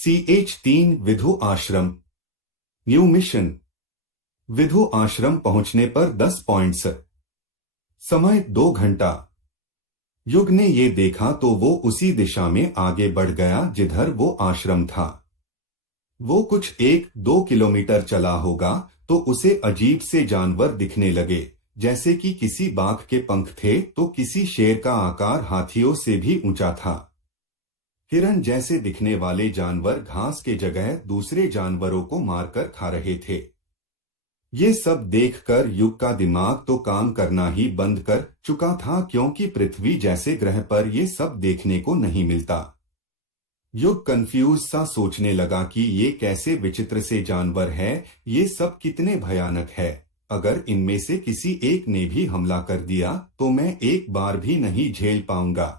CH3 Vidhu आश्रम। New mission. Vidhu आश्रम पहुंचने पर 10 पॉइंट्स। समय 2 घंटा। युग ने ये देखा तो वो उसी दिशा में आगे बढ़ गया जिधर वो आश्रम था। वो कुछ 1-2 किलोमीटर चला होगा तो उसे अजीब से जानवर दिखने लगे, जैसे कि किसी बाघ के पंख थे तो किसी शेर का आकार हाथियों से भी ऊंचा था। हिरन जैसे दिखने वाले जानवर घास के जगह दूसरे जानवरों को मारकर खा रहे थे। ये सब देखकर युग का दिमाग तो काम करना ही बंद कर चुका था, क्योंकि पृथ्वी जैसे ग्रह पर ये सब देखने को नहीं मिलता। युग कंफ्यूज सा सोचने लगा कि ये कैसे विचित्र से जानवर है, ये सब कितने भयानक है। अगर इनमें से किसी एक ने भी हमला कर दिया तो मैं एक बार भी नहीं झेल पाऊंगा।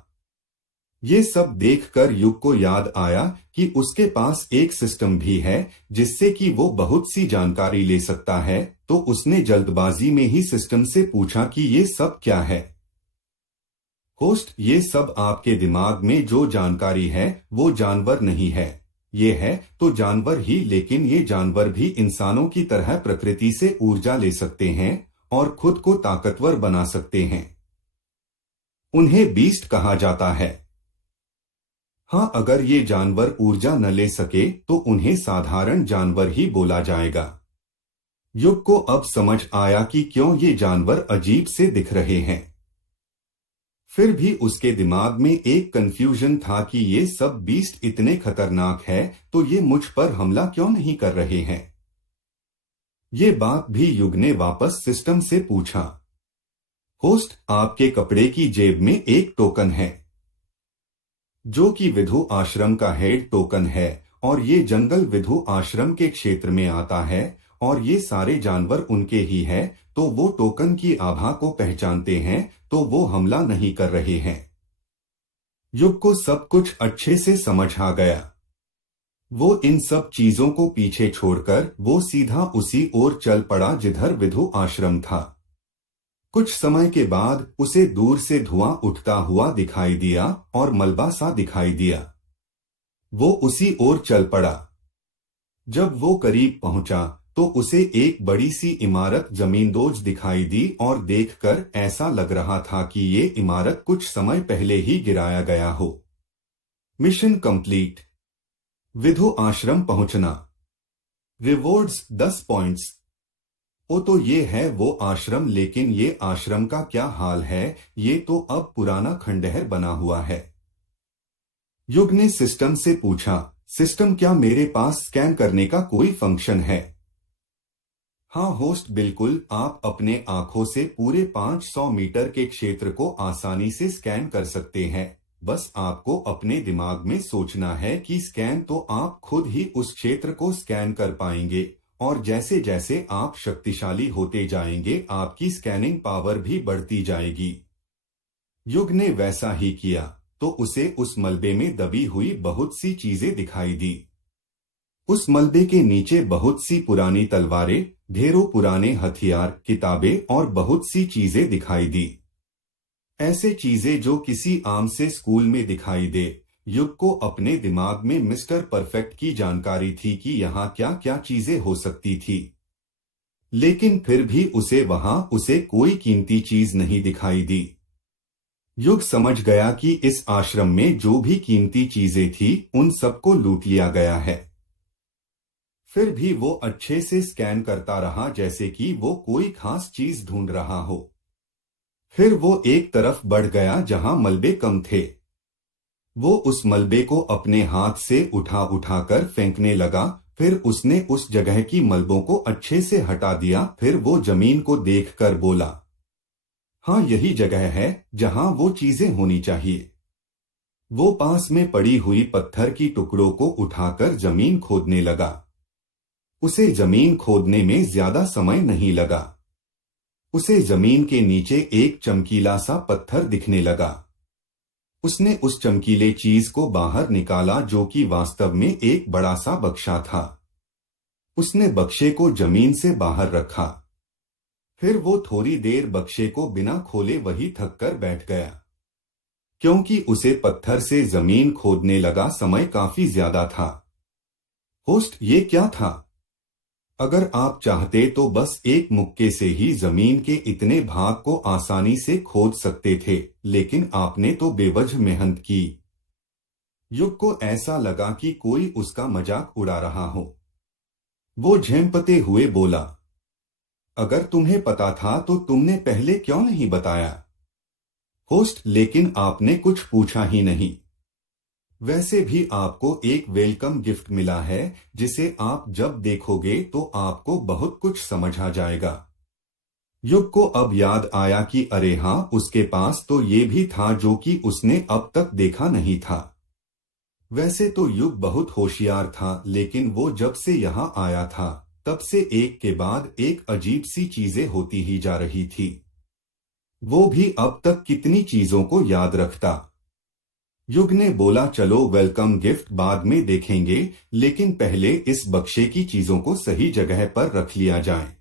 ये सब देखकर युग को याद आया कि उसके पास एक सिस्टम भी है जिससे कि वो बहुत सी जानकारी ले सकता है, तो उसने जल्दबाजी में ही सिस्टम से पूछा कि ये सब क्या है। होस्ट, ये सब आपके दिमाग में जो जानकारी है वो जानवर नहीं है। ये है तो जानवर ही, लेकिन ये जानवर भी इंसानों की तरह प्रकृति से ऊर्जा ले सकते हैं और खुद को ताकतवर बना सकते हैं। उन्हें बीस्ट कहा जाता है। हाँ, अगर ये जानवर ऊर्जा न ले सके तो उन्हें साधारण जानवर ही बोला जाएगा। युग को अब समझ आया कि क्यों ये जानवर अजीब से दिख रहे हैं। फिर भी उसके दिमाग में एक कंफ्यूजन था कि ये सब बीस्ट इतने खतरनाक है तो ये मुझ पर हमला क्यों नहीं कर रहे हैं। ये बात भी युग ने वापस सिस्टम से पूछा। होस्ट, आपके कपड़े की जेब में एक टोकन है जो कि विधु आश्रम का हेड टोकन है, और ये जंगल विधु आश्रम के क्षेत्र में आता है और ये सारे जानवर उनके ही है, तो वो टोकन की आभा को पहचानते हैं तो वो हमला नहीं कर रहे हैं। युग को सब कुछ अच्छे से समझ आ गया। वो इन सब चीजों को पीछे छोड़कर वो सीधा उसी ओर चल पड़ा जिधर विधु आश्रम था। कुछ समय के बाद उसे दूर से धुआं उठता हुआ दिखाई दिया और मलबा सा दिखाई दिया। वो उसी ओर चल पड़ा। जब वो करीब पहुंचा तो उसे एक बड़ी सी इमारत जमींदोज दिखाई दी और देखकर ऐसा लग रहा था कि ये इमारत कुछ समय पहले ही गिराया गया हो। Mission complete. विधु आश्रम पहुंचना। Rewards 10 points. ओ, तो ये है वो आश्रम, लेकिन ये आश्रम का क्या हाल है, ये तो अब पुराना खंडहर बना हुआ है। युग ने सिस्टम से पूछा, सिस्टम, क्या मेरे पास स्कैन करने का कोई फंक्शन है? हाँ होस्ट, बिल्कुल, आप अपने आंखों से पूरे 500 मीटर के क्षेत्र को आसानी से स्कैन कर सकते हैं। बस आपको अपने दिमाग में सोचना है कि स्कैन, तो आप खुद ही उस क्षेत्र को स्कैन कर पाएंगे, और जैसे जैसे आप शक्तिशाली होते जाएंगे आपकी स्कैनिंग पावर भी बढ़ती जाएगी। युग ने वैसा ही किया तो उसे उस मलबे में दबी हुई बहुत सी चीजें दिखाई दी। उस मलबे के नीचे बहुत सी पुरानी तलवारें, ढेरों पुराने हथियार, किताबें और बहुत सी चीजें दिखाई दी। ऐसे चीजें जो किसी आम से स्कूल में दिखाई दे। युग को अपने दिमाग में मिस्टर परफेक्ट की जानकारी थी कि यहाँ क्या क्या चीजें हो सकती थी, लेकिन फिर भी उसे कोई कीमती चीज नहीं दिखाई दी। युग समझ गया कि इस आश्रम में जो भी कीमती चीजें थी उन सबको लूट लिया गया है। फिर भी वो अच्छे से स्कैन करता रहा, जैसे कि वो कोई खास चीज ढूंढ रहा हो। फिर वो एक तरफ बढ़ गया जहां मलबे कम थे। वो उस मलबे को अपने हाथ से उठा उठाकर फेंकने लगा। फिर उसने उस जगह की मलबों को अच्छे से हटा दिया। फिर वो जमीन को देखकर बोला, हाँ, यही जगह है जहां वो चीजें होनी चाहिए। वो पास में पड़ी हुई पत्थर की टुकड़ों को उठाकर जमीन खोदने लगा। उसे जमीन खोदने में ज्यादा समय नहीं लगा। उसे जमीन के नीचे एक चमकीला सा पत्थर दिखने लगा। उसने उस चमकीले चीज को बाहर निकाला, जो कि वास्तव में एक बड़ा सा बक्सा था। उसने बक्से को जमीन से बाहर रखा। फिर वो थोड़ी देर बक्से को बिना खोले वही थक कर बैठ गया, क्योंकि उसे पत्थर से जमीन खोदने लगा समय काफी ज्यादा था। होस्ट, ये क्या था? अगर आप चाहते तो बस एक मुक्के से ही जमीन के इतने भाग को आसानी से खोद सकते थे, लेकिन आपने तो बेवजह मेहनत की। युग को ऐसा लगा कि कोई उसका मजाक उड़ा रहा हो। वो झेंपते हुए बोला, अगर तुम्हें पता था तो तुमने पहले क्यों नहीं बताया? होस्ट, लेकिन आपने कुछ पूछा ही नहीं। वैसे भी आपको एक वेलकम गिफ्ट मिला है, जिसे आप जब देखोगे तो आपको बहुत कुछ समझ आ जाएगा। युग को अब याद आया कि अरे हाँ, उसके पास तो ये भी था जो कि उसने अब तक देखा नहीं था। वैसे तो युग बहुत होशियार था, लेकिन वो जब से यहाँ आया था तब से एक के बाद एक अजीब सी चीजें होती ही जा रही थी। वो भी अब तक कितनी चीजों को याद रखता। युग ने बोला, चलो वेलकम गिफ्ट बाद में देखेंगे, लेकिन पहले इस बक्से की चीजों को सही जगह पर रख लिया जाए।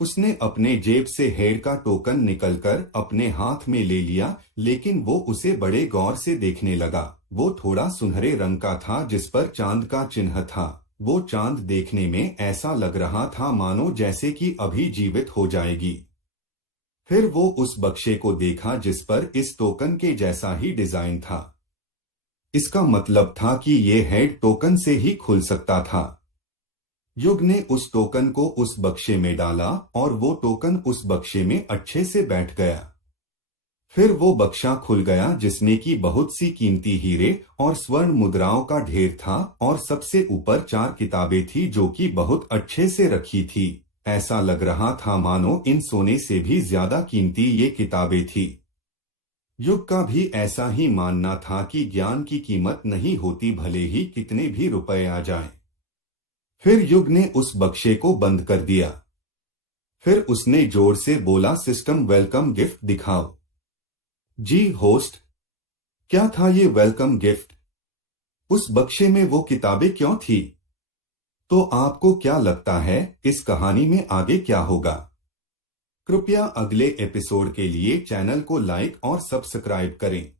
उसने अपने जेब से हेड का टोकन निकलकर अपने हाथ में ले लिया, लेकिन वो उसे बड़े गौर से देखने लगा। वो थोड़ा सुनहरे रंग का था, जिस पर चांद का चिन्ह था। वो चांद देखने में ऐसा लग रहा था मानो जैसे कि अभी जीवित हो जाएगी। फिर वो उस बक्से को देखा जिस पर इस टोकन के जैसा ही डिजाइन था। इसका मतलब था कि ये हेड टोकन से ही खुल सकता था। युग ने उस टोकन को उस बक्से में डाला और वो टोकन उस बक्से में अच्छे से बैठ गया। फिर वो बक्सा खुल गया, जिसमें की बहुत सी कीमती हीरे और स्वर्ण मुद्राओं का ढेर था, और सबसे ऊपर 4 किताबें थी जो कि बहुत अच्छे से रखी थी। ऐसा लग रहा था मानो इन सोने से भी ज्यादा कीमती ये किताबें थी। युग का भी ऐसा ही मानना था कि ज्ञान की कीमत नहीं होती, भले ही कितने भी रुपए आ जाएं। फिर युग ने उस बक्से को बंद कर दिया। फिर उसने जोर से बोला, सिस्टम वेलकम गिफ्ट दिखाओ। जी होस्ट, क्या था ये वेलकम गिफ्ट? उस बक्से में वो किताबें क्यों थी? तो आपको क्या लगता है इस कहानी में आगे क्या होगा? कृपया अगले एपिसोड के लिए चैनल को लाइक और सब्सक्राइब करें।